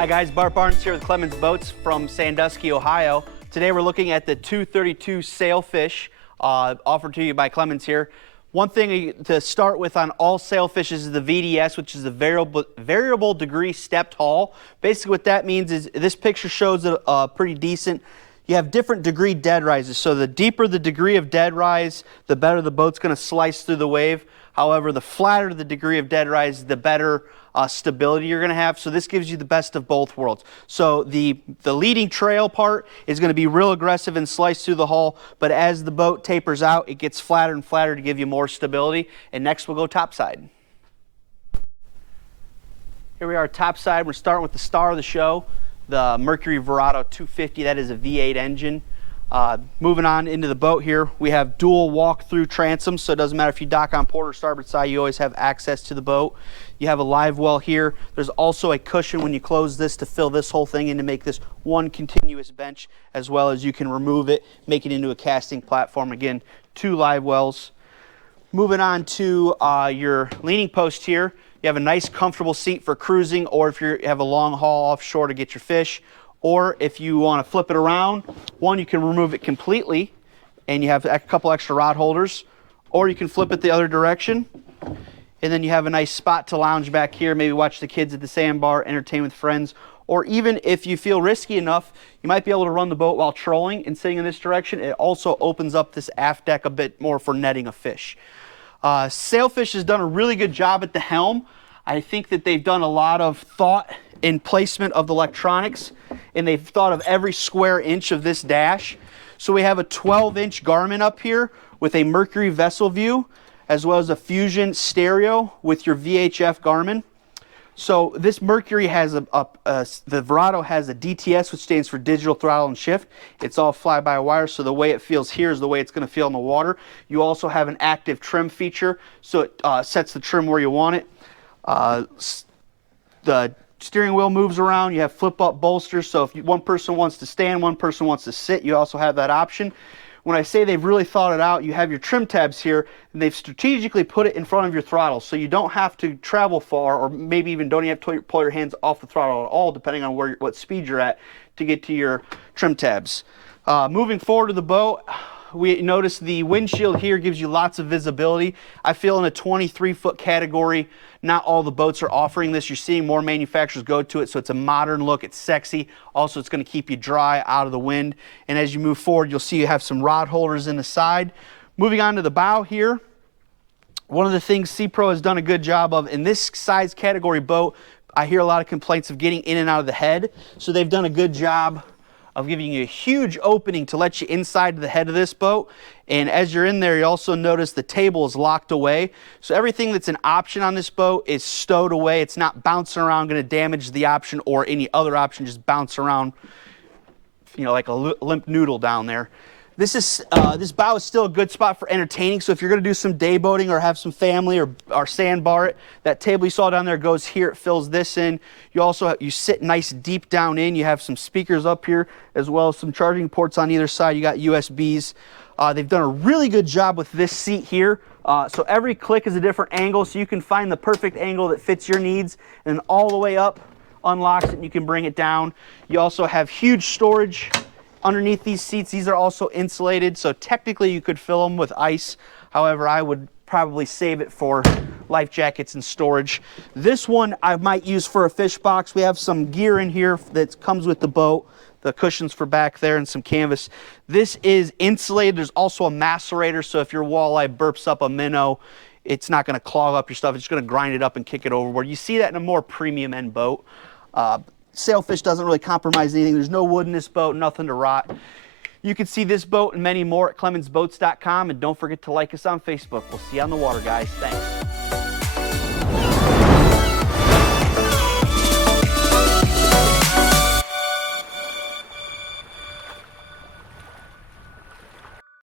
Hi guys, Bart Barnes here with Clemons Boats from Sandusky, Ohio. Today we're looking at the 232 Sailfish offered to you by Clemons here. One thing to start with on all Sailfish is the VDS, which is a variable degree stepped hull. Basically what that means is this picture shows a pretty decent. You have different degree dead rises, so the deeper the degree of dead rise, the better the boat's going to slice through the wave. However, the flatter the degree of dead rise, the better stability you're going to have. So this gives you the best of both worlds. So the leading trail part is going to be real aggressive and slice through the hull, but as the boat tapers out, it gets flatter and flatter to give you more stability. And next we'll go topside. Here we are topside. We're starting with the star of the show, the Mercury Verado 250. That is a V8 engine. Moving on into the boat here, we have dual walk-through transoms, so it doesn't matter if you dock on port or starboard side, you always have access to the boat. You have a live well here. There's also a cushion when you close this to fill this whole thing in to make this one continuous bench, as well as you can remove it, make it into a casting platform. Again, 2 live wells. Moving on to your leaning post here, you have a nice comfortable seat for cruising, or if you have a long haul offshore to get your fish. Or if you want to flip it around, one, you can remove it completely and you have a couple extra rod holders, or you can flip it the other direction and then you have a nice spot to lounge back here, maybe watch the kids at the sandbar, entertain with friends, or even if you feel risky enough, you might be able to run the boat while trolling and sitting in this direction. It also opens up this aft deck a bit more for netting of fish. Sailfish has done a really good job at the helm. I think that they've done a lot of thought in placement of the electronics, and they've thought of every square inch of this dash. So we have a 12-inch Garmin up here with a Mercury vessel view, as well as a Fusion stereo with your VHF Garmin. So this Mercury has the Verado has a DTS, which stands for digital throttle and shift. It's all fly-by-wire, so the way it feels here is the way it's going to feel in the water. You also have an active trim feature, so it sets the trim where you want it. The steering wheel moves around. You have flip-up bolsters, so if one person wants to stand, one person wants to sit, you also have that option. When I say they've really thought it out, you have your trim tabs here, and they've strategically put it in front of your throttle, so you don't have to travel far, or maybe even don't even have to pull your hands off the throttle at all, depending on what speed you're at, to get to your trim tabs. Moving forward to the boat, we notice the windshield here gives you lots of visibility. I feel in a 23-foot category, not all the boats are offering this. You're seeing more manufacturers go to it, so it's a modern look. It's sexy. Also, it's going to keep you dry out of the wind. And as you move forward, you'll see you have some rod holders in the side. Moving on to the bow here, one of the things SeaPro has done a good job of in this size category boat, I hear a lot of complaints of getting in and out of the head. So they've done a good job of giving you a huge opening to let you inside the head of this boat. And as you're in there, you also notice the table is locked away. So everything that's an option on this boat is stowed away. It's not bouncing around, going to damage the option or any other option, just bounce around, you know, like a limp noodle down there. This bow is still a good spot for entertaining, so if you're going to do some day boating or have some family or sandbar it, that table you saw down there goes here, it fills this in. You sit nice deep down in, you have some speakers up here, as well as some charging ports on either side. You got USBs. They've done a really good job with this seat here. So every click is a different angle, so you can find the perfect angle that fits your needs, and all the way up unlocks it and you can bring it down. You also have huge storage underneath these seats. These are also insulated, so technically you could fill them with ice. However, I would probably save it for life jackets and storage. This one I might use for a fish box. We have some gear in here that comes with the boat, the cushions for back there and some canvas. This is insulated. There's also a macerator, so if your walleye burps up a minnow, it's not going to clog up your stuff. It's going to grind it up and kick it overboard. You see that in a more premium end boat. Sailfish doesn't really compromise anything. There's no wood in this boat, nothing to rot. You can see this boat and many more at clemonsboats.com, and don't forget to like us on Facebook. We'll see you on the water, guys. Thanks.